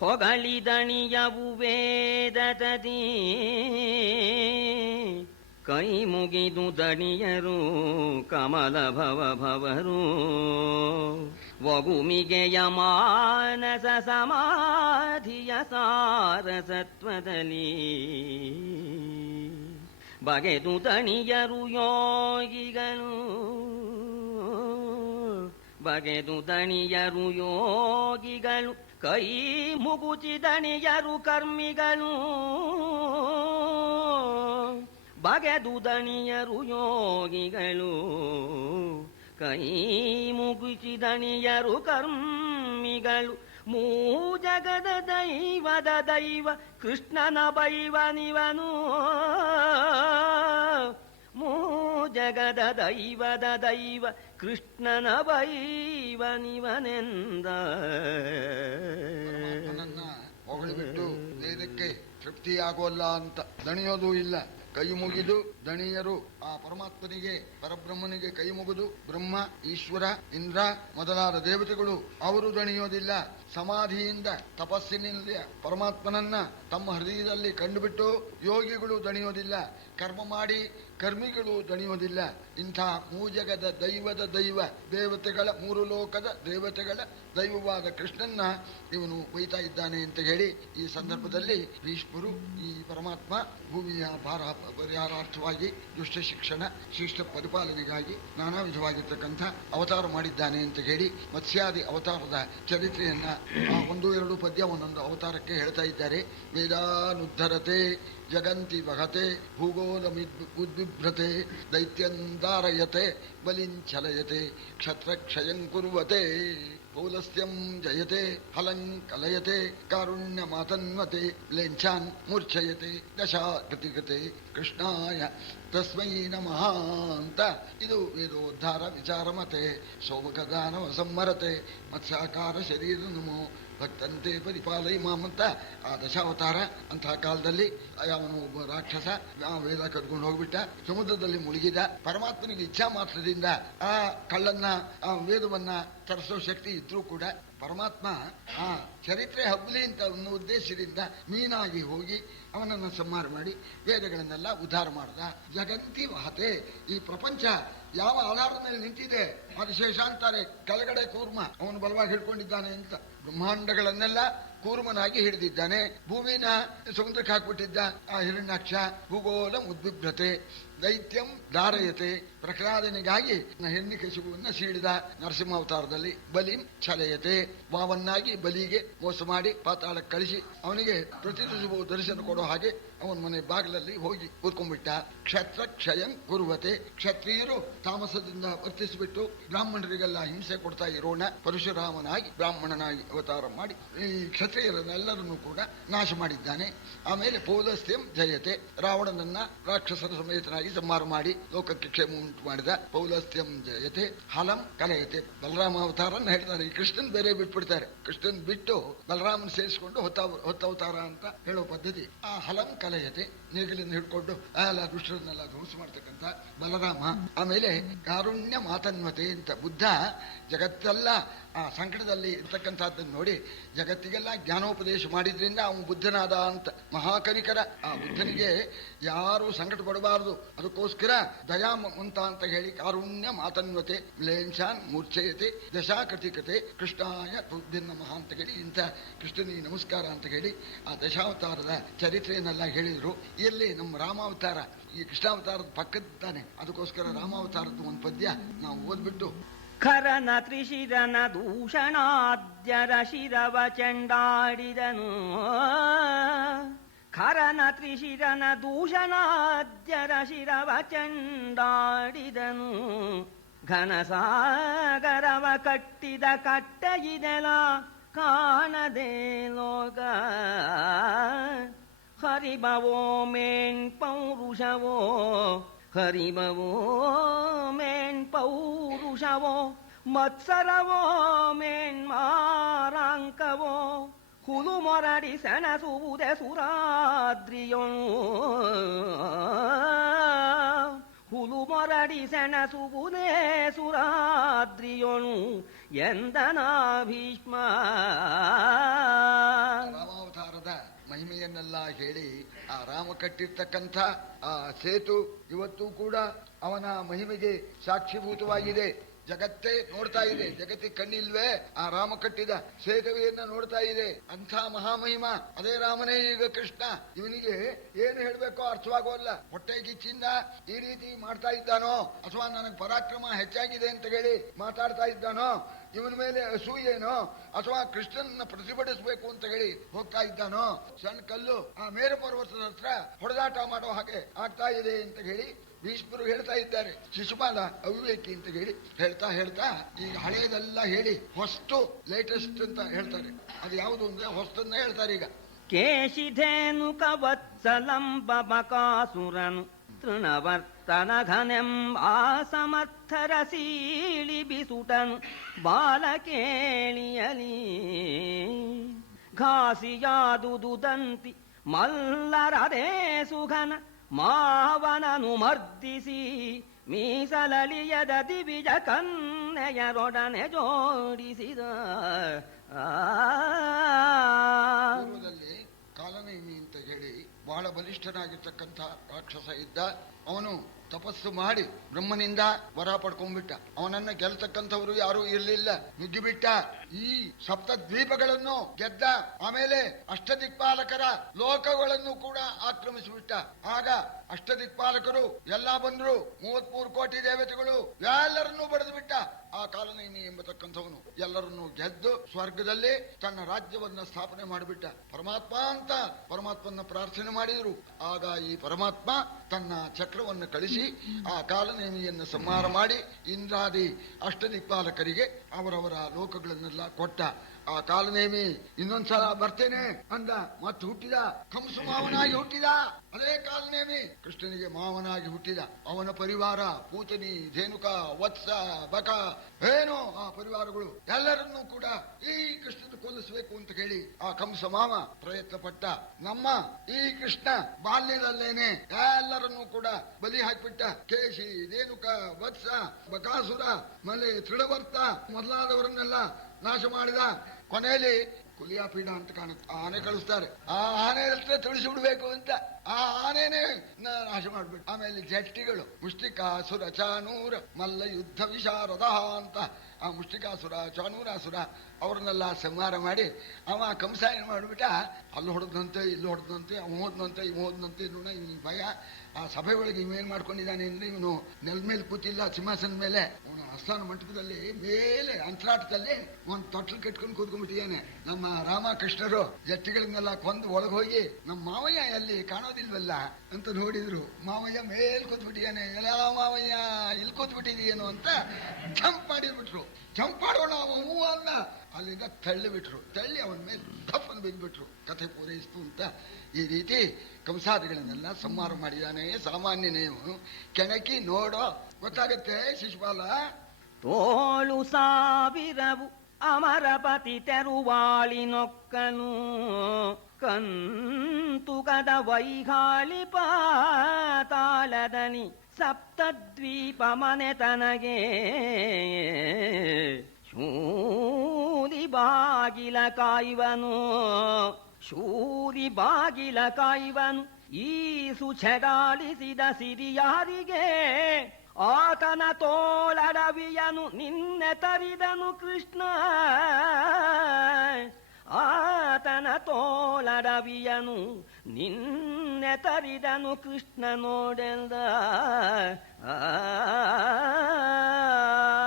ಹೊಗಳಿದಣಿಯವು ವೇದದದಿ ಕೈ ಮುಗಿದು ದಣಿಯರು ಕಮಲ ಭವರು ಒಗುಮಿಗೆಯ ಮಾನಸ ಸಮಾಧಿಯ ಸಾರಸತ್ವದಲ್ಲಿ ಬಗೆದು ದಣಿಯರು ಯೋಗಿಗಳು ಬಗೆದು ದಣಿಯರು ಯೋಗಿಗಳು ಕೈ ಮುಗುಚಿ ದಣಿಯರು ಕರ್ಮಿಗಳು ಬಗೆದು ದಣಿಯರು ಯೋಗಿಗಳು ಕೈ ಮುಗುಚಿ ದಣಿಯರು ಕರ್ಮಿಗಳು ಮೂ ಜಗದ ದೈವದ ದೈವ ಕೃಷ್ಣನ ಬೈವನಿವನು ಮೂ ಜಗದ ದೈವದ ದೈವ ಕೃಷ್ಣನ ಬೈವನಿವನೆಂದ ಹೊಗಳಿಬಿಟ್ಟು ವೇದಕ್ಕೆ ತೃಪ್ತಿಯಾಗೋಲ್ಲ ಅಂತ ದಣಿಯೋದು ಇಲ್ಲ. ಕೈ ಮುಗಿದು ದಣಿಯರು ಆ ಪರಮಾತ್ಮನಿಗೆ ಪರಬ್ರಹ್ಮನಿಗೆ ಕೈ ಮುಗಿದು ಬ್ರಹ್ಮ ಈಶ್ವರ ಇಂದ್ರ ಮೊದಲಾದ ದೇವತೆಗಳು ಅವರು ದಣಿಯೋದಿಲ್ಲ. ಸಮಾಧಿಯಿಂದ ತಪಸ್ಸಿನಿಂದ ಪರಮಾತ್ಮನನ್ನ ತಮ್ಮ ಹೃದಯದಲ್ಲಿ ಕಂಡುಬಿಟ್ಟು ಯೋಗಿಗಳು ದಣಿಯೋದಿಲ್ಲ. ಕರ್ಮ ಮಾಡಿ ಕರ್ಮಿಗಳು ದಣಿಯೋದಿಲ್ಲ. ಇಂಥ ಮೂಜಗದ ದೈವದ ದೈವ ದೇವತೆಗಳ ಮೂರು ಲೋಕದ ದೇವತೆಗಳ ದೈವವಾದ ಕೃಷ್ಣನ್ನ ಇವನು ಬೈತಾ ಇದ್ದಾನೆ ಅಂತ ಹೇಳಿ ಈ ಸಂದರ್ಭದಲ್ಲಿ ಭೀಷ್ಮರು ಈ ಪರಮಾತ್ಮ ಭೂಮಿಯ ಪರಿಹಾರಾರ್ಥವಾಗಿ ದುಷ್ಟ ಶಿಕ್ಷಣ ಶಿಷ್ಟ ಪರಿಪಾಲನೆಗಾಗಿ ನಾನಾ ವಿಧವಾಗಿರ್ತಕ್ಕಂಥ ಅವತಾರ ಮಾಡಿದ್ದಾನೆ ಅಂತ ಹೇಳಿ ಮತ್ಸ್ಯಾದಿ ಅವತಾರದ ಚರಿತ್ರೆಯನ್ನ 1-2 ಪದ್ಯ ಒಂದೊಂದು ಅವತಾರಕ್ಕೆ ಹೇಳ್ತಾ ಇದ್ದಾರೆ. ವೇದಾನುದ್ಧರತೆ ಜಗಂತಿ ವಹತೆ ಭೂಗೋಲ ಉದ್ಬಿಭ್ರತೆ ದೈತ್ಯಂದಾರಯತೆ ಬಲಿಂಚಲಯತೆ ಕ್ಷತ್ರಕ್ಷಯಂ ಕುರ್ವತೆ ಪೌಲಸ್ತ್ಯಂ ಜಯತೆ ಫಲಂ ಕಲಯತೆ ಕಾರುಣ್ಯ ಮಾತನ್ವತೆ ಲೇಂಛಾನ್ ಮೂರ್ಛಯತೆ ದಶಾಕೃತಿಗತೆ ಕೃಷ್ಣಾಯ ತಸ್ಮೈ ನಮಃ ಅಂತ ಇದು ವೇದೋದ್ಧಾರ ವಿಚಾರ ಮತೆ ಸೋಮಕದಾನವ ಸಂಮರತೆ ಮತ್ಸ್ಯಾಕಾರ ಶರೀರ ನಮೋ ಭಕ್ತಂತೆ ಪರಿಪಾಲೈ ಮಾಮಂತ ಆ ದಶಾವತಾರ ಅಂತಹ ಕಾಲದಲ್ಲಿ ಅವನು ಒಬ್ಬ ರಾಕ್ಷಸ ವೇದ ಕಟ್ಕೊಂಡು ಹೋಗ್ಬಿಟ್ಟ, ಸಮುದ್ರದಲ್ಲಿ ಮುಳುಗಿದ. ಪರಮಾತ್ಮನಿಗೆ ಇಚ್ಛಾ ಮಾತ್ರದಿಂದ ಆ ಕಳ್ಳನ್ನ ಆ ವೇದವನ್ನ ತರಿಸೋ ಶಕ್ತಿ ಇದ್ರೂ ಕೂಡ ಪರಮಾತ್ಮ ಆ ಚರಿತ್ರೆ ಹಬ್ಬಲಿ ಅಂತ ಅನ್ನೋ ಉದ್ದೇಶದಿಂದ ಮೀನಾಗಿ ಹೋಗಿ ಅವನನ್ನು ಸಂಹಾರ ಮಾಡಿ ವೇದಗಳನ್ನೆಲ್ಲ ಉದ್ಧಾರ ಮಾಡ್ದ. ಜಗಂತಿ ವಹತೆ, ಈ ಪ್ರಪಂಚ ಯಾವ ಆಧಾರದ ಮೇಲೆ ನಿಂತಿದೆ ಅದು ಶೇಷ ಅಂತಾರೆ. ಕೆಳಗಡೆ ಕೂರ್ಮ ಅವನು ಬಲವಾಗಿ ಹಿಡ್ಕೊಂಡಿದ್ದಾನೆ ಅಂತ. ಬ್ರಹ್ಮಾಂಡಗಳನ್ನೆಲ್ಲ ಕೂರ್ಮನಾಗಿ ಹಿಡಿದಿದ್ದಾನೆ. ಭೂಮಿನ ಸಮುದ್ರಕ್ಕೆ ಹಾಕ್ಬಿಟ್ಟಿದ್ದ ಆ ಹಿರಣ್ಯಾಕ್ಷ. ಭೂಗೋಳ ಉದ್ಬಿಭ್ರತೆ ದೈತ್ಯಂ ಧಾರಯತೆ, ಪ್ರಹ್ಲಾದನಿಗಾಗಿ ಹಿರಣ್ಯಕಶಿಪುವನ್ನ ಸೀಳಿದ ನರಸಿಂಹಾವತಾರದಲ್ಲಿ. ಬಲಿಂ ಛಲಯತೆ, ವಾವನ್ನಾಗಿ ಬಲಿಗೆ ಮೋಸ ಮಾಡಿ ಪಾತಾಳಕ್ಕೆ ಕಳಿಸಿ ಅವನಿಗೆ ಪ್ರತಿದಿನ ದರ್ಶನ ಕೊಡೋ ಹಾಗೆ ಅವನ ಮನೆ ಬಾಗಿಲಲ್ಲಿ ಹೋಗಿ ಕೂತ್ಕೊಂಡ್ಬಿಟ್ಟ. ಕ್ಷತ್ರ ಕ್ಷಯಂ ಕುರುವತೆ, ಕ್ಷತ್ರಿಯರು ತಾಮಸದಿಂದ ವರ್ತಿಸಿಬಿಟ್ಟು ಬ್ರಾಹ್ಮಣರಿಗೆಲ್ಲ ಹಿಂಸೆ ಕೊಡ್ತಾ ಇರೋಣ ಪರಶುರಾಮನಾಗಿ ಬ್ರಾಹ್ಮಣನಾಗಿ ಅವತಾರ ಮಾಡಿ ಈ ಕ್ಷತ್ರಿಯರನ್ನೆಲ್ಲರನ್ನೂ ಕೂಡ ನಾಶ ಮಾಡಿದ್ದಾನೆ. ಆಮೇಲೆ ಪೌಲಸ್ತ್ಯಂ ಜಯತೆ, ರಾವಣನನ್ನ ರಾಕ್ಷಸರ ಸಮೇತನಾಗಿ ಸಂಹಾರ ಮಾಡಿ ಲೋಕಕ್ಕೆ ಕ್ಷೇಮ ಉಂಟು ಮಾಡಿದ. ಪೌಲಸ್ತ್ಯಂ ಜಯತೆ ಹಲಂ ಕಲಯತೆ, ಬಲರಾಮ ಅವತಾರನ್ನ ಹೇಳ್ತಾರೆ. ಈ ಕೃಷ್ಣನ್ ಬೇರೆ ಬಿಟ್ಬಿಡ್ತಾರೆ. ಕೃಷ್ಣನ್ ಬಿಟ್ಟು ಬಲರಾಮನ್ ಸೇರಿಸಿಕೊಂಡು ಹೊತ್ತವತಾರ ಅಂತ ಹೇಳೋ ಪದ್ಧತಿ. ಆ ಹಲಂ ಕಲಯತೆ, ನೇಗಿಲನ್ನು ಹಿಡ್ಕೊಂಡು ಎಲ್ಲ ದುಷ್ಟರನ್ನೆಲ್ಲ ಧ್ವಂಸ ಮಾಡ್ತಕ್ಕಂಥ ಬಲರಾಮ. ಆಮೇಲೆ ಕಾರುಣ್ಯ ಮಾತನ್ವತೆ ಅಂತ ಬುದ್ಧ ಜಗತ್ತೆಲ್ಲ ಆ ಸಂಕಟದಲ್ಲಿ ಇರ್ತಕ್ಕಂಥದ್ದನ್ನು ನೋಡಿ ಜಗತ್ತಿಗೆಲ್ಲ ಜ್ಞಾನೋಪದೇಶ ಮಾಡಿದ್ರಿಂದ ಅವನು ಬುದ್ಧನಾದ ಅಂತ. ಮಹಾಕನಿಕರ ಆ ಬುದ್ಧನಿಗೆ ಯಾರು ಸಂಕಟ ಪಡಬಾರದು, ಅದಕ್ಕೋಸ್ಕರ ದಯಾಮಂತ ಅಂತ ಹೇಳಿ ಕಾರುಣ್ಯ ಮಾತನ್ವತೆ ಲೇಂಛಾನ್ ಮೂರ್ಛಯತೆ ದಶಾಕೃತಿಕತೆ ಕೃಷ್ಣಾಯ ತುಭ್ಯ ನಮಃ ಅಂತ ಹೇಳಿ ಇಂಥ ಕೃಷ್ಣನಿಗೆ ನಮಸ್ಕಾರ ಅಂತ ಹೇಳಿ ಆ ದಶಾವತಾರದ ಚರಿತ್ರೆಯನ್ನೆಲ್ಲ ಹೇಳಿದ್ರು. ಇಲ್ಲಿ ನಮ್ಮ ರಾಮಾವತಾರ ಈ ಕೃಷ್ಣಾವತಾರದ ಪಕ್ಕದ್ದಾನೆ. ಅದಕ್ಕೋಸ್ಕರ ರಾಮಾವತಾರದ ಒಂದು ಪದ್ಯ ನಾವು ಓದ್ಬಿಟ್ಟು ಖರನ ತ್ರಿಶಿರನ ದೂಷಣಾದ್ಯರ ಶಿರವ ಚೆಂಡಾಡಿದನು. ಖರನ ತ್ರಿಶಿರನ ದೂಷಣಾದ್ಯರ ಶಿರವ ಚೆಂಡಾಡಿದನು. ಘನಸಾಗರವ ಕಟ್ಟಿದ ಕಟ್ಟೆಯಿದೆಲ ಕಾಣದೆ ಲೋಕ. ಹರಿಬವೋ ಮೇಣ್ ಪೌರುಷವೋ, ಹರಿಬವೋ ಮೇಣ್ ಪೌರುಷವೋ, ಮತ್ಸರವೋ ಮೇಣ್ಮಾರಾಂಕವೋ, ಹುಲು ಮೊರಡಿ ಸೆಣಸುವುದೆ ಸುರಾದ್ರಿಯೊಳು. ಹುಲು ಮೊರಡಿ ಸೆಣಸುವುದೇ ಸುರಾದ್ರಿಯೊಳು ಎಂದನ ಭೀಷ್ಮ. ಮಹಿಮೆಯನ್ನೆಲ್ಲ ಹೇಳಿ ಆ ರಾಮ ಕಟ್ಟಿರ್ತಕ್ಕಂಥ ಆ ಸೇತು ಇವತ್ತೂ ಕೂಡ ಅವನ ಮಹಿಮೆಗೆ ಸಾಕ್ಷೀಭೂತವಾಗಿದೆ. ಜಗತ್ತೇ ನೋಡ್ತಾ ಇದೆ. ಜಗತ್ತಿಗೆ ಕಣ್ಣಿಲ್ವೇ? ಆ ರಾಮ ಕಟ್ಟಿದ ಸೇತುವೆಯನ್ನ ನೋಡ್ತಾ ಇದೆ. ಅಂಥ ಮಹಾಮಹಿಮ ಅದೇ ರಾಮನೇ ಈಗ ಕೃಷ್ಣ. ಇವನಿಗೆ ಏನು ಹೇಳ್ಬೇಕೋ ಅರ್ಥವಾಗೋಲ್ಲ. ಹೊಟ್ಟೆ ಕಿಚ್ಚಿಂದ ಈ ರೀತಿ ಮಾಡ್ತಾ ಇದ್ದಾನೋ ಅಥವಾ ನನಗೆ ಪರಾಕ್ರಮ ಹೆಚ್ಚಾಗಿದೆ ಅಂತ ಹೇಳಿ ಮಾತಾಡ್ತಾ ಇದ್ದಾನೋ, ಇವನ ಮೇಲೆ ಅಸೂಯೇನೋ ಅಥವಾ ಕೃಷ್ಣನ ಪ್ರತಿಭಟಿಸಬೇಕು ಅಂತ ಹೇಳಿ ಹೋಗ್ತಾ ಇದ್ದಾನೋ, ಸಣ್ಣ ಕಲ್ಲು ಆ ಮೇರು ಪರ್ವತದ ಹತ್ರ ಹೊಡೆದಾಟ ಮಾಡೋ ಹಾಗೆ ಆಗ್ತಾ ಇದೆ ಅಂತ ಹೇಳಿ ಭೀಷ್ಮರು ಹೇಳ್ತಾ ಇದ್ದಾರೆ. ಶಿಶುಪಾಲ ಅವಿವೇಕಿ ಅಂತ ಹೇಳಿ ಹೇಳ್ತಾ ಈಗ ಹಳೆಯದೆಲ್ಲ ಹೇಳಿ ಹೊಸ್ತು ಲೇಟೆಸ್ಟ್ ಅಂತ ಹೇಳ್ತಾರೆ. ಅದು ಯಾವುದು ಅಂದ್ರೆ ಹೊಸ್ತನ್ನ ಹೇಳ್ತಾರೆ. ಈಗ ಕೇಶಿಧೇನು ಕವತ್ಸಲಂಬ ಬಕಾಸುರನು ತೃಣವರ್ತನ ಘನೆಂಬ ಸಮರ್ಥರ ಸೀಳಿ ಬಿಸುಟನು ಬಾಲಕೇಳಿಯಲಿ ಘಾಸಿಯಾದುದುದಂತಿ ಮಲ್ಲರದೇ ಸುಘನ ಮಾವನನು ಮರ್ದಿಸಿ ಮೀಸಲಳಿಯದ ದಿವಿಜ ಕನ್ನೆಯರೊಡನೆ ಜೋಡಿಸಿದ. ಪೂರ್ವದಲ್ಲಿ ಕಾಲನೇಮಿ ಅಂತ ಹೇಳಿ ಬಹಳ ಬಲಿಷ್ಠನಾಗಿರ್ತಕ್ಕಂಥ ರಾಕ್ಷಸ ಇದ್ದ. ಅವನು ತಪಸ್ಸು ಮಾಡಿ ಬ್ರಹ್ಮನಿಂದ ವರ ಪಡ್ಕೊಂಡ್ಬಿಟ್ಟ. ಅವನನ್ನ ಗೆಲ್ತಕ್ಕಂಥವ್ರು ಯಾರೂ ಇರಲಿಲ್ಲ. ನುಗ್ಗಿಬಿಟ್ಟ. ಈ ಸಪ್ತ ದ್ವೀಪಗಳನ್ನು ಗೆದ್ದ. ಆಮೇಲೆ ಅಷ್ಟದಿಕ್ಪಾಲಕರ ಲೋಕಗಳನ್ನು ಕೂಡ ಆಕ್ರಮಿಸಿಬಿಟ್ಟ. ಆಗ ಅಷ್ಟದಿಕ್ಪಾಲಕರು ಎಲ್ಲ ಬಂದ್ರು. 33 ಕೋಟಿ ದೇವತೆಗಳು ಎಲ್ಲರನ್ನೂ ಬಡಿದು ಬಿಟ್ಟ. ಆ ಕಾಲನೇಮಿ ಎಂಬತಕ್ಕಂಥವನು ಎಲ್ಲರನ್ನೂ ಗೆದ್ದು ಸ್ವರ್ಗದಲ್ಲಿ ತನ್ನ ರಾಜ್ಯವನ್ನ ಸ್ಥಾಪನೆ ಮಾಡಿಬಿಟ್ಟ. ಪರಮಾತ್ಮ ಅಂತ ಪರಮಾತ್ಮನ ಪ್ರಾರ್ಥನೆ ಮಾಡಿದ್ರು. ಆಗ ಈ ಪರಮಾತ್ಮ ತನ್ನ ಚಕ್ರವನ್ನು ಕಳಿಸಿ ಆ ಕಾಲನೇಮಿಯನ್ನು ಸಂಹಾರ ಮಾಡಿ ಇಂದ್ರಾದಿ ಅಷ್ಟದಿಕ್ಪಾಲಕರಿಗೆ ಅವರವರ ಲೋಕಗಳನ್ನೆಲ್ಲ ಕೊಟ್ಟ. ಆ ಕಾಲನೇಮಿ ಇನ್ನೊಂದ್ಸಲ ಬರ್ತೇನೆ ಅಂದ. ಮತ್ತೆ ಹುಟ್ಟಿದ. ಕಂಸು ಮಾವನಾಗಿ ಹುಟ್ಟಿದ. ಅದೇ ಕಾಲನೇಮಿ ಕೃಷ್ಣನಿಗೆ ಮಾವನಾಗಿ ಹುಟ್ಟಿದ. ಅವನ ಪರಿವಾರ ಪೂತನಿ, ಧೇನುಕ, ವತ್ಸ, ಬಕ ಏನು ಆ ಪರಿವಾರಗಳು ಎಲ್ಲರನ್ನೂ ಕೂಡ ಈ ಕೃಷ್ಣನ ಕೊಲ್ಲಿಸಬೇಕು ಅಂತ ಹೇಳಿ ಆ ಕಂಸ ಮಾವ ಪ್ರಯತ್ನ ಪಟ್ಟ. ನಮ್ಮ ಈ ಕೃಷ್ಣ ಬಾಲ್ಯದಲ್ಲೇನೆ ಎಲ್ಲರನ್ನೂ ಕೂಡ ಬಲಿ ಹಾಕಿಬಿಟ್ಟ. ಕೇಶಿ, ಧೇನುಕ, ವತ್ಸ, ಬಕಾಸುರ, ಮಲೆ, ತೃಣವರ್ತ ಮೊದಲಾದವರನ್ನೆಲ್ಲ ನಾಶ ಮಾಡಿದ. ಕೊನೆಯಲ್ಲಿ ಕುಲಿಯಾಪೀಡ ಅಂತ ಕಾಣುತ್ತೆ. ಆನೆ ಕಳಿಸ್ತಾರೆ. ಆ ಆನೆ ಹತ್ರ ತುಳಿಸಿ ಬಿಡ್ಬೇಕು ಅಂತ ಆ ಆನೆನೇ ನಾಶ ಮಾಡ್ಬಿಟ್ಟು. ಆಮೇಲೆ ಜಟ್ಟಿಗಳು ಮುಷ್ಟಿಕಾಸುರ, ಚಾಣೂರ, ಮಲ್ಲ ಯುದ್ಧ ವಿಶಾರದ ಅಂತ ಆ ಮುಷ್ಟಿಕಾಸುರ, ಚಾಣೂರಾಸುರ ಅವ್ರನ್ನೆಲ್ಲ ಸಂಹಾರ ಮಾಡಿ ಅವ ಕಂಸ ಏನ್ ಮಾಡ್ಬಿಟ್ಟ, ಅಲ್ಲಿ ಹೊಡೆದಂತೆ ಇಲ್ಲಿ ಹೊಡೆದಂತೆ ಅವ ಹೋದ್ನಂತೆ ಇವ್ ಹೋದ್ನಂತೆ. ನೋಡ ಇವನಿಗೆ ಭಯ. ಆ ಸಭೆ ಒಳಗೆ ಇವೇನ್ ಮಾಡ್ಕೊಂಡಿದ್ದಾನೆ ಅಂದ್ರೆ ಇವನು ನೆಲ ಮೇಲೆ ಕೂತಿಲ್ಲ, ಸಿಂಹಾಸನ ಮೇಲೆ. ಅವನು ಆಸ್ಥಾನ ಮಂಟಪದಲ್ಲಿ ಮೇಲೆ ಅಂತರಾಟದಲ್ಲಿ ಒಂದು ತೊಟ್ಟಲು ಕಟ್ಕೊಂಡು ಕೂತ್ಕೊಂಡ್ಬಿಟ್ಟಿದ್ದಾನೆ. ನಮ್ಮ ರಾಮಕೃಷ್ಣರು ಜಟ್ಟಿಗಳನ್ನೆಲ್ಲ ಕೊಂದು ಒಳಗೆ ಹೋಗಿ ನಮ್ಮ ಮಾವಯ್ಯ ಎಲ್ಲಿ ಕಾಣೋದಿಲ್ವಲ್ಲ ಅಂತ ನೋಡಿದ್ರು. ಮಾವಯ್ಯ ಮೇಲ್ ಕೂತ್ಬಿಟ್ಟಿದ್ದಾನೆ. ಎಲ್ಲ ಮಾವಯ್ಯ ಇಲ್ಲಿ ಕೂತ್ಬಿಟ್ಟಿದೆಯೇನು ಅಂತ ಜಂಪ್ ಮಾಡಿದ್ಬಿಟ್ರು. ಜಂಪ್ ಮಾಡೋಣ ಹೂ ಅನ್ನ ಅಲ್ಲಿಂದ ತಳ್ಳಿ ಬಿಟ್ರು. ತಳ್ಳಿ ಅವನ ಮೇಲೆ ದಪ್ಪನ್ನು ಬಿದ್ದುಬಿಟ್ರು. ಕಥೆ ಪೂರೈಸ್ತು ಅಂತ ಈ ರೀತಿ ಕಂಸಾದಿಗಳನ್ನೆಲ್ಲ ಸಂಹಾರ ಮಾಡಿದಾನೆ. ಸಾಮಾನ್ಯನೇ ಇವನು. ಕೆಣಕಿ ನೋಡೋ ಗೊತ್ತಾಗತ್ತೆ ಶಿಶುಪಾಲ. ತೋಳು ಸಾವಿರವು ಅಮರಪತಿ ತೆರುವಾಳಿನೊಕ್ಕನು ಕಂತುಕದ ವೈಗಾಳಿ ಪಾತಾಳದನಿ ಸಪ್ತದ್ವೀಪ ಮನೆತನಗೆ ಶೂರಿ ಬಾಗಿಲ ಕಾಯುವನು. ಶೂರಿ ಬಾಗಿಲ ಕಾಯುವನು ಈ ಸುಛಡಾಳಿಸಿದ ಸಿರಿಯಾರಿಗೆ. ಆತನ ತೋಳಡವಿಯನು ನಿನ್ನೆ ತರಿದನು ಕೃಷ್ಣ. ಆತನ ತೋಳಡವಿಯನು ನಿನ್ನೆ ತರಿದನು ಕೃಷ್ಣ ನೋಡೆಂದ.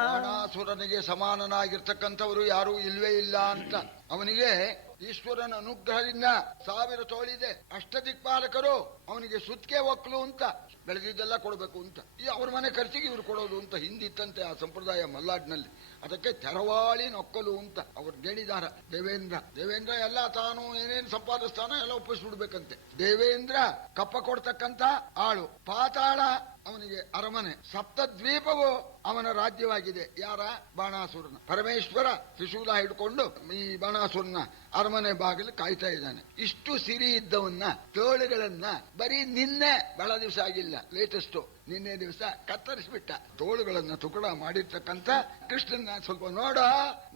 ಬಾಣಾಸುರನಿಗೆ ಸಮಾನನಾಗಿರ್ತಕ್ಕಂಥವರು ಯಾರೂ ಇಲ್ವೇ ಇಲ್ಲ ಅಂತ ಅವನಿಗೆ ಈಶ್ವರನ ಅನುಗ್ರಹದಿಂದ 1000 ತೋಳಿದೆ. ಅಷ್ಟದಿಕ್ಪಾಲಕರು ಅವನಿಗೆ ಸುತ್ತಿಗೆ ಒಕ್ಕಲು ಅಂತ ಬೆಳೆದಿದ್ದೆಲ್ಲ ಕೊಡಬೇಕು ಅಂತ. ಈ ಅವ್ರ ಮನೆ ಖರ್ಚಿಗೆ ಇವ್ರು ಕೊಡೋದು ಅಂತ ಹಿಂದಿತ್ತಂತೆ ಆ ಸಂಪ್ರದಾಯ ಮಲ್ನಾಡಿನಲ್ಲಿ. ಅದಕ್ಕೆ ತೆರವಾಳಿ ನೊಕ್ಕಲು ಅಂತ ಅವ್ರು ಹೇಳಿದಾರ. ದೇವೇಂದ್ರ ಎಲ್ಲ ತಾನು ಏನೇನು ಸಂಪಾದಿಸ್ತಾನೋ ಎಲ್ಲ ಒಪ್ಪಿಸ್ಬಿಡ್ಬೇಕಂತೆ. ದೇವೇಂದ್ರ ಕಪ್ಪ ಕೊಡ್ತಕ್ಕಂತ ಆಳು. ಪಾತಾಳ ಅವನಿಗೆ ಅರಮನೆ, ಸಪ್ತದ್ವೀಪವು ಅವನ ರಾಜ್ಯವಾಗಿದೆ. ಯಾರ? ಬಾಣಾಸುರನ. ಪರಮೇಶ್ವರ ತ್ರಿಶೂಲ ಹಿಡ್ಕೊಂಡು ಈ ಬಾಣಾಸುರನ ಅರಮನೆ ಬಾಗಿಲು ಕಾಯ್ತಾ ಇದ್ದಾನೆ. ಇಷ್ಟು ಸಿರಿ ಇದ್ದವನ್ನ, ತೋಳುಗಳನ್ನ ಬರೀ ನಿನ್ನೆ, ಬಹಳ ದಿವಸ ಆಗಿಲ್ಲ, ಲೇಟೆಸ್ಟ್ ನಿನ್ನೆ ದಿವಸ ಕತ್ತರಿಸ್ಬಿಟ್ಟ. ತೋಳುಗಳನ್ನ ತುಕಡ ಮಾಡಿರ್ತಕ್ಕಂಥ ಕೃಷ್ಣನ ಸ್ವಲ್ಪ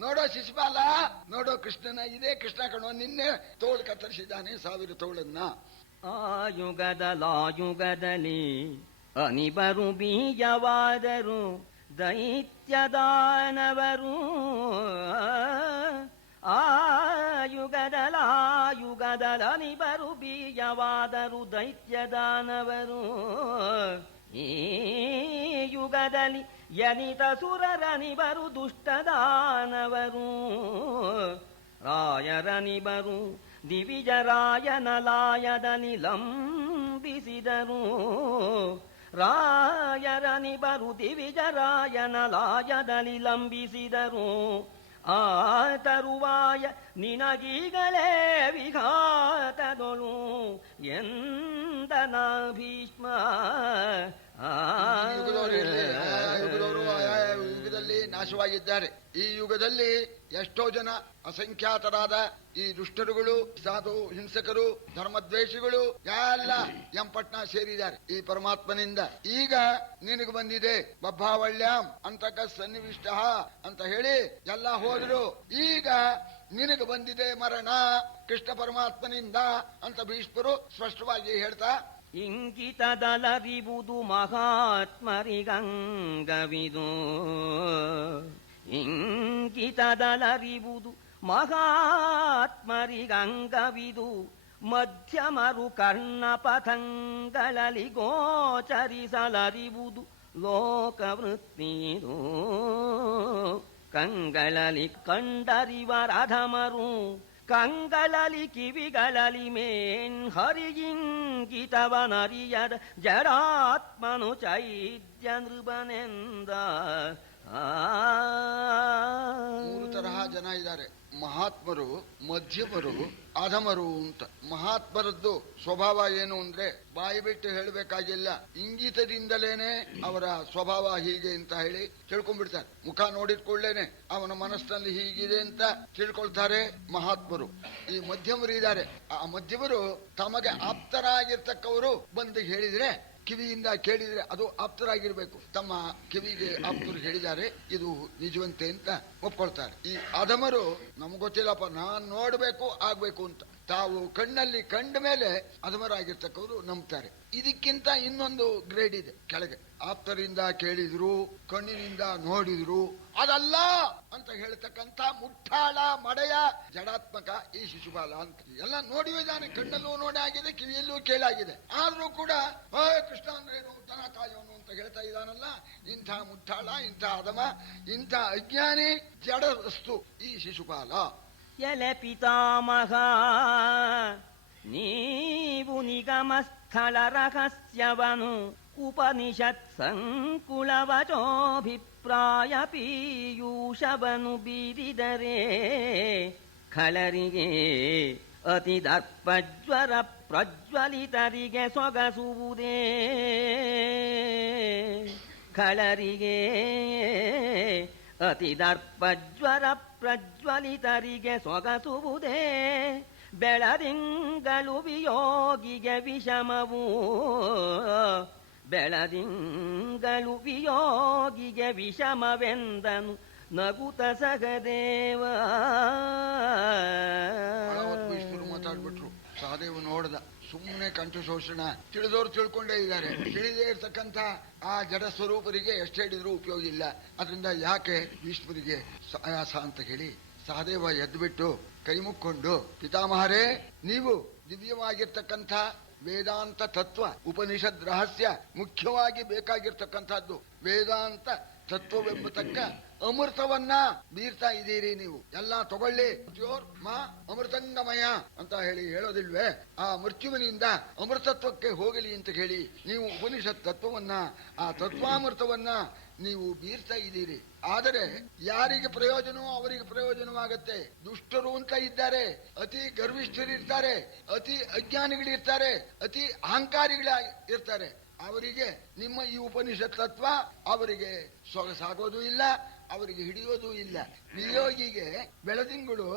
ನೋಡೋ ಶಿಶುಪಾಲ, ನೋಡೋ ಕೃಷ್ಣನ, ಇದೇ ಕೃಷ್ಣ ಕಣೋ, ನಿನ್ನೆ ತೋಳು ಕತ್ತರಿಸಿದ್ದಾನೆ 1000 ತೋಳನ್ನ. ಆಯುಗದಲಾಯುಗದಲ್ಲಿ ಅನಿಬರು ಬೀಜವಾದರು ದೈತ್ಯದಾನವರು. ಆಯುಗದಲಾಯುಗದಲನಿಬರು ಬೀಜವಾದರು ದೈತ್ಯದಾನವರು. ಈ ಯುಗದಲ್ಲಿ ಯನಿತ ಸುರರನಿಬರು ದುಷ್ಟದಾನವರು. ರಾಯರನಿಬರು ದಿವಿಜರಾಯನಲಾಯದಲ್ಲಿ ಲಂಬಿಸಿದರು. ರಾಯರನಿಬರು ದಿವಿಜರಾಯನಲಾಯದಲ್ಲಿ ಲಂಬಿಸಿದರು. ಆ ತರುವಾಯ ನಿನಗೀಗಲೇ ವಿಘಾತದೊಳು ಎಂದನ ಭೀಷ್ಮ. ಯುಗದಲ್ಲಿ ನಾಶವಾಗಿದ್ದಾರೆ. ಈ ಯುಗದಲ್ಲಿ ಎಷ್ಟೋ ಜನ ಅಸಂಖ್ಯಾತರಾದ ಈ ದುಷ್ಟರುಗಳು, ಸಾಧು ಹಿಂಸಕರು, ಧರ್ಮದ್ವೇಷಿಗಳು ಎಲ್ಲ ಎಂಪಟ್ನ ಸೇರಿದ್ದಾರೆ ಈ ಪರಮಾತ್ಮನಿಂದ. ಈಗ ನಿನಗೆ ಬಂದಿದೆ ಬಬ್ಬಾವಳ್ಯಾಂ ಅಂತಕ ಸನ್ನಿವಿಷ್ಟ ಅಂತ ಹೇಳಿ ಎಲ್ಲ ಹೋದ್ರು. ಈಗ ನಿನಗೆ ಬಂದಿದೆ ಮರಣ ಕೃಷ್ಣ ಪರಮಾತ್ಮನಿಂದ ಅಂತ ಭೀಷ್ಮರು ಸ್ಪಷ್ಟವಾಗಿ ಹೇಳ್ತಾ, ಇಂಗಿತದಲರಿಬುದು ಮಹಾತ್ಮರಿಗಂಗವಿದು. ಇಂಗಿತದಲರಿಬುದು ಮಹಾತ್ಮರಿಗಂಗವಿದು. ಮಧ್ಯಮರು ಕರ್ಣಪಥಂಗಳಲ್ಲಿ ಗೋಚರಿಸಲರಿಬುದು ಲೋಕವೃತ್ತಿದು. ಕಂಗಳಲ್ಲಿ ಕಂಡರಿವರಧಮರು, ಕಂಗಳಲ್ಲಿ ಕಿವಿಗಳಲ್ಲಿ ಮೇನ್ ಹರಿಗಿಂಗಿತವನರಿಯದ ಜಡಾತ್ಮನು ಚೈತ್ಯ ನೃಪನೆಂದ. 3 ತರಹ ಜನ ಇದ್ದಾರೆ. ಮಹಾತ್ಮರು, ಮಧ್ಯಮರು, ಅಧಮರು ಅಂತ. ಮಹಾತ್ಮರದ್ದು ಸ್ವಭಾವ ಏನು ಅಂದ್ರೆ ಬಾಯಿ ಬಿಟ್ಟು ಹೇಳಬೇಕಾಗಿಲ್ಲ, ಇಂಗಿತದಿಂದಲೇನೆ ಅವರ ಸ್ವಭಾವ ಹೀಗೆ ಅಂತ ಹೇಳಿ ತಿಳ್ಕೊಂಡ್ಬಿಡ್ತಾರೆ. ಮುಖ ನೋಡಿದ್ಕೊಳ್ಳೇನೆ ಅವನ ಮನಸ್ಸಿನಲ್ಲಿ ಹೀಗಿದೆ ಅಂತ ತಿಳ್ಕೊಳ್ತಾರೆ ಮಹಾತ್ಮರು. ಈ ಮಧ್ಯಮರು ಇದ್ದಾರೆ. ಆ ಮಧ್ಯಮರು ತಮಗೆ ಆಪ್ತರಾಗಿರ್ತಕ್ಕವರು ಬಂದು ಹೇಳಿದ್ರೆ, ಕಿವಿಯಿಂದ ಕೇಳಿದ್ರೆ ಅದು ಆಪ್ತರಾಗಿರ್ಬೇಕು. ತಮ್ಮ ಕಿವಿಗೆ ಆಪ್ತರು ಹೇಳಿದ್ದಾರೆ, ಇದು ನಿಜವಂತೆ ಅಂತ ಒಪ್ಕೊಳ್ತಾರೆ. ಈ ಅಧಮರು ನಮ್ಗೆ ಗೊತ್ತಿಲ್ಲಪ್ಪ, ನಾನ್ ನೋಡ್ಬೇಕು ಆಗ್ಬೇಕು ಅಂತ ತಾವು ಕಣ್ಣಲ್ಲಿ ಕಂಡ ಮೇಲೆ ಅಧಮರಾಗಿರ್ತಕ್ಕವರು ನಂಬ್ತಾರೆ. ಇದಕ್ಕಿಂತ ಇನ್ನೊಂದು ಗ್ರೇಡ್ ಇದೆ ಕೆಳಗೆ. ಆಪ್ತರಿಂದ ಕೇಳಿದ್ರು, ಕಣ್ಣಿನಿಂದ ನೋಡಿದ್ರು, ಅದಲ್ಲ ಅಂತ ಹೇಳ್ತಕ್ಕಂಥ ಮುಟ್ಟಾಳ ಮಡೆಯ ಜಡಾತ್ಮಕ ಈ ಶಿಶುಪಾಲ ಅಂತ. ಎಲ್ಲ ನೋಡಿದ್ದಾನೆ, ಕಣ್ಣಲ್ಲೂ ನೋಡಿ ಆಗಿದೆ, ಕಿವಿಯಲ್ಲೂ ಕೇಳಾಗಿದೆ. ಆದ್ರೂ ಕೂಡ ಕೃಷ್ಣ ಅಂದ್ರೇನು, ದನ ಕಾಯೋನು ಅಂತ ಹೇಳ್ತಾ ಇದ್ದಾನಲ್ಲ. ಇಂಥ ಮುಟ್ಟಾಳ, ಇಂಥ ಅಧಮ, ಇಂಥ ಅಜ್ಞಾನಿ ಜಡವಸ್ತು ಈ ಶಿಶುಪಾಲ. ಎಲೆ ಪಿತಾಮಹ, ನೀವು ನಿಗಮಸ್ಥಳ ರಹಸ್ಯವನು ಉಪನಿಷತ್ ಸಂಕುಲವಚೋಭಿಪ್ರಾಯ ಪೀಯೂಷವನು ಬೀರಿದರೆ ಖಳರಿಗೆ ಅತಿ ದರ್ಪಜ್ವರ ಪ್ರಜ್ವಲಿತರಿಗೆ ಸೊಗಸುವುದೇ. ಖಳರಿಗೆ ಅತಿ ದರ್ಪಜ್ವರ ಪ್ರಜ್ವಲಿತರಿಗೆ ಸೊಗಸುವುದೇ. ಬೆಳದಿಂಗಳು ವಿಯೋಗಿಗೆ ವಿಷಮವು, ಬೆಳದಿಂಗಳು ವಿಯೋಗಿಗೆ ವಿಷಮವೆಂದನು ನಗುತ ಸಹದೇವ. ಮಾತಾಡ್ಬಿಟ್ರು. ಸಹದೇವ ನೋಡ್ದ, ಸುಮ್ಮನೆ ಕಂಠ ಶೋಷಣ. ತಿಳಿದವರು ತಿಳ್ಕೊಂಡೇ ಇದ್ದಾರೆ. ತಿಳಿದೇ ಇರ್ತಕ್ಕಂಥ ಆ ಜಡ ಸ್ವರೂಪರಿಗೆ ಎಷ್ಟು ಹೇಳಿದ್ರು ಉಪಯೋಗ ಇಲ್ಲ. ಅದರಿಂದ ಯಾಕೆ ಈಶ್ವರಿಗೆ ಆಯಾಸ ಅಂತ ಹೇಳಿ ಸಹದೇವ ಎದ್ದುಬಿಟ್ಟು ಕೈ ಮುಕ್ಕೊಂಡು, ಪಿತಾಮಹರೇ, ನೀವು ದಿವ್ಯವಾಗಿರ್ತಕ್ಕಂಥ ವೇದಾಂತ ತತ್ವ, ಉಪನಿಷದ್ ರಹಸ್ಯ, ಮುಖ್ಯವಾಗಿ ಬೇಕಾಗಿರ್ತಕ್ಕಂಥದ್ದು ವೇದಾಂತ ತತ್ವವೆಂಬತಕ್ಕ ಅಮೃತವನ್ನ ಬೀರ್ತಾ ಇದ್ದೀರಿ. ನೀವು ಎಲ್ಲ ತಗೊಳ್ಳಿ, ಅಮೃತಂಗಮಯ ಅಂತ ಹೇಳಿ ಹೇಳೋದಿಲ್ವೇ? ಆ ಮೃತ್ಯುವಿನಿಂದ ಅಮೃತತ್ವಕ್ಕೆ ಹೋಗಲಿ ಅಂತ ಹೇಳಿ ನೀವು ಉಪನಿಷತ್ ತತ್ವವನ್ನ, ಆ ತತ್ವಾಮೃತವನ್ನ ನೀವು ಬೀರ್ತಾ ಇದ್ದೀರಿ. ಆದರೆ ಯಾರಿಗೆ ಪ್ರಯೋಜನವೋ ಅವರಿಗೆ ಪ್ರಯೋಜನವಾಗತ್ತೆ. ದುಷ್ಟರು ಅಂತ ಇದ್ದಾರೆ, ಅತಿ ಗರ್ವಿಷ್ಠರಿರ್ತಾರೆ, ಅತಿ ಅಜ್ಞಾನಿಗಳಿರ್ತಾರೆ, ಅತಿ ಅಹಂಕಾರಿಗಳ ಇರ್ತಾರೆ. ಅವರಿಗೆ ನಿಮ್ಮ ಈ ಉಪನಿಷತ್ ತತ್ವ ಅವರಿಗೆ ಸೊಗಸಾಗೋದು ಇಲ್ಲ, ಅವರಿಗೆ ಹಿಡಿಯೋದು ಇಲ್ಲ. ವಿಯೋಗಿಗೆ ಬೆಳದಿಂಗಳು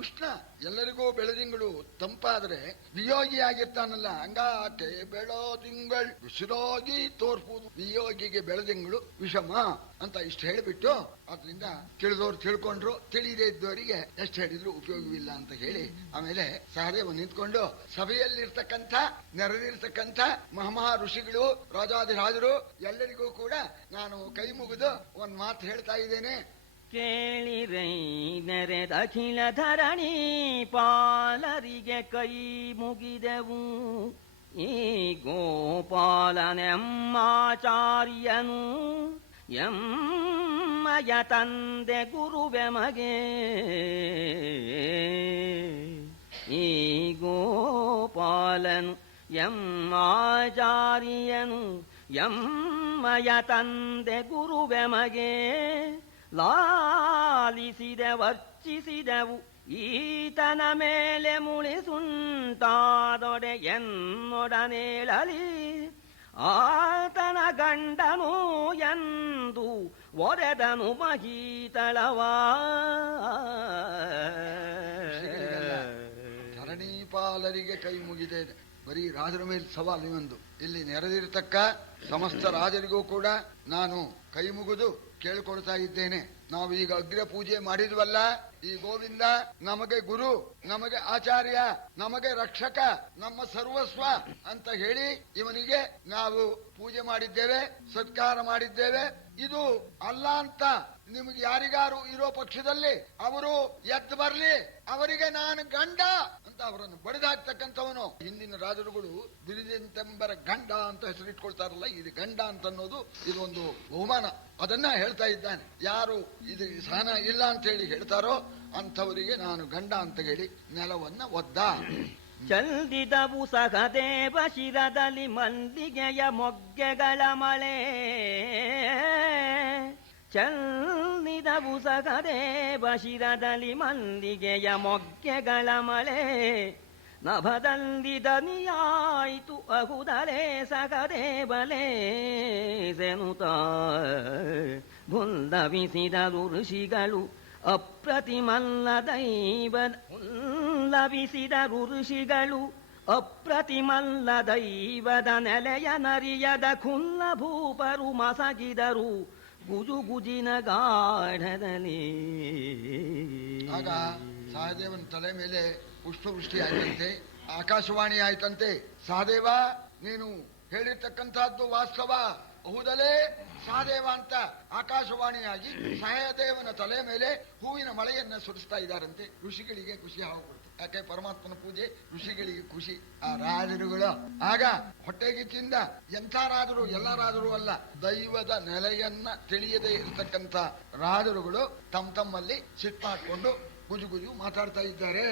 ಉಷ್ಣ, ಎಲ್ಲರಿಗೂ ಬೆಳದಿಂಗಳು ತಂಪಾದ್ರೆ ವಿಯೋಗಿ ಆಗಿರ್ತಾನಲ್ಲ, ಹಂಗಾಕೆ ಬೆಳದಿಂಗಳು ಬಿಸಿರಾಗಿ ತೋರ್ಪುದು. ವಿಯೋಗಿಗೆ ಬೆಳದಿಂಗಳು ವಿಷಮ ಅಂತ ಇಷ್ಟು ಹೇಳಿಬಿಟ್ಟು, ಅದರಿಂದ ತಿಳಿದವ್ರು ತಿಳ್ಕೊಂಡ್ರು, ತಿಳಿದೇ ಇದ್ದವರಿಗೆ ಎಷ್ಟು ಹೇಳಿದ್ರು ಉಪಯೋಗವಿಲ್ಲ ಅಂತ ಹೇಳಿ ಆಮೇಲೆ ಸಹದೇವ ನಿಂತ್ಕೊಂಡು ಸಭೆಯಲ್ಲಿರ್ತಕ್ಕಂಥ ನೆರೆದಿರ್ತಕ್ಕಂಥ ಮಹಾ ಋಷಿಗಳು, ರಾಜಾಧಿರಾಜರು ಎಲ್ಲರಿಗೂ ಕೂಡ ನಾನು ಕೈ ಮುಗಿದು ಒಂದ್ ಮಾತು ಹೇಳ್ತಾ ಇದ್ದೇನೆ. ಕೇಳಿರೈ ನೆರೆದಖಿಲ ಧರಣಿ ಪಾಲರಿಗೆ ಕೈ ಮುಗಿದೆವು. ಈ ಗೋಪಾಲನೆಮ್ಮಾಚಾರ್ಯನು ಎಮ್ಮಯ ತಂದೆ ಗುರುವೆಮಗೆ. ಈ ಗೋಪಾಲನು ಎಮ್ಮಾಚಾರ್ಯನು ಎಮ್ಮಯ ತಂದೆ ಗುರುವೆಮಗೆ. ಲಾಲಿಸಿದೆ ವರ್ಚಿಸಿದೆವು ಈತನ ಮೇಲೆ ಮುಳಿಸುಂಟಾದೊಡೆ ಎನ್ನೊಡನೇಳಲಿ. ಆತನ ಗಂಡನು ಎಂದು ಒರೆದನು ಮಹೀತಳವಾ. ಧರಣೀಪಾಲರಿಗೆ ಕೈ ಮುಗಿದೆ. ಬರೀ ರಾಜರ ಮೇಲೆ ಸವಾಲು ಒಂದು. ಇಲ್ಲಿ ನೆರೆದಿರತಕ್ಕ ಸಮಸ್ತ ರಾಜರಿಗೂ ಕೂಡ ನಾನು ಕೈ ಮುಗಿದು ಕೇಳ್ಕೊಳ್ತಾ ಇದ್ದೇನೆ. ನಾವು ಈಗ ಅಗ್ರ ಪೂಜೆ ಮಾಡಿದ್ವಲ್ಲ, ಈ ಗೋವಿಂದ ನಮಗೆ ಗುರು, ನಮಗೆ ಆಚಾರ್ಯ, ನಮಗೆ ರಕ್ಷಕ, ನಮ್ಮ ಸರ್ವಸ್ವ ಅಂತ ಹೇಳಿ ಇವನಿಗೆ ನಾವು ಪೂಜೆ ಮಾಡಿದ್ದೇವೆ, ಸತ್ಕಾರ ಮಾಡಿದ್ದೇವೆ. ಇದು ಅಲ್ಲ ಅಂತ ನಿಮಗೆ ಯಾರಿಗಾರು ಇರೋ ಪಕ್ಷದಲ್ಲಿ ಅವರು ಎದ್ದು ಬರ್ಲಿ, ಅವರಿಗೆ ನಾನು ಗಂಡ ಅಂತ ಅವರನ್ನು ಬಡಿದಾಕ್ತಕ್ಕಂಥವನು. ಹಿಂದಿನ ರಾಜರುಗಳು ಬಿರಿದಂತೆಂಬರ ಗಂಡ ಅಂತ ಹೆಸರಿಟ್ಕೊಳ್ತಾರಲ್ಲ, ಇದು ಗಂಡ ಅಂತ ಅನ್ನೋದು ಇದು ಒಂದು ಬಹುಮಾನ. ಅದನ್ನ ಹೇಳ್ತಾ ಇದ್ದಾನೆ. ಯಾರು ಇದು ಸಹನ ಇಲ್ಲ ಅಂತ ಹೇಳಿ ಹೇಳ್ತಾರೋ ಅಂಥವರಿಗೆ ನಾನು ಗಂಡ ಅಂತ ಹೇಳಿ ನೆಲವನ್ನ ಒದ್ದ. ಚಲ್ದಿದವು ಸಹದೇವ ಶಿರದಲ್ಲಿ ಮಲ್ಲಿಗೆಯ ಮೊಗ್ಗೆಗಳ ಮಳೆ. ಚಲ್ದಿದವು ಸಹದೇವ ಶಿರದಲ್ಲಿ ಮಲ್ಲಿಗೆಯ ಮೊಗ್ಗೆಗಳ ಮಳೆ. ನಭದಲ್ಲಿ ದನಿಯಾಯಿತು ಅಹುದಲೇ ಸಹದೇವಲೇ ಸೆನುತ. ಭುಲ್ಲವಿಸಿದರು ಋಷಿಗಳು ಅಪ್ರತಿಮಲ್ಲ ದೈವ. ಉಲ್ಲವಿಸಿದರು ಋಷಿಗಳು ಅಪ್ರತಿಮಲ್ಲ ದೈವದ ನೆಲೆಯ ನರಿಯದ ಖುಲ್ಲ ಭೂಪರು ಮಸಗಿದರು ಗುಜುಗುಜಿನ ಗಾಢದಲ್ಲಿ. ಆಗ ಸಹದೇವನ ತಲೆ ಮೇಲೆ ಪುಷ್ಪವೃಷ್ಟಿ ಆಯ್ತಂತೆ, ಆಕಾಶವಾಣಿ ಆಯ್ತಂತೆ. ಸಹದೇವ, ನೀನು ಹೇಳಿರ್ತಕ್ಕಂಥದ್ದು ವಾಸ್ತವ, ಹೌದಲೇ ಸಹದೇವ ಅಂತ ಆಕಾಶವಾಣಿಯಾಗಿ ಸಹದೇವನ ತಲೆ ಮೇಲೆ ಹೂವಿನ ಮಳೆಯನ್ನ ಸುರಿಸ್ತಾ ಇದ್ದಾರಂತೆ. ಋಷಿಗಳಿಗೆ ಖುಷಿ ಆಗ್ಬಿಡ್ತು. ಯಾಕೆ ಪರಮಾತ್ಮನ ಪೂಜೆ ಋಷಿಗಳಿಗೆ ಖುಷಿ. ಆ ರಾಜರುಗಳು ಆಗ ಹೊಟ್ಟೆಗಿಚ್ಚಿಂದ ಎಂಥ ರಾಜರು, ಎಲ್ಲ ರಾಜರು ಅಲ್ಲ, ದೈವದ ನೆಲೆಯನ್ನ ತಿಳಿಯದೇ ಇರತಕ್ಕಂಥ ರಾಜರುಗಳು ತಮ್ಮಲ್ಲಿ ಸಿಟ್ಟಾಡ್ಕೊಂಡು ಗುಜು ಗುಜು ಮಾತಾಡ್ತಾ ಇದ್ದಾರೆ.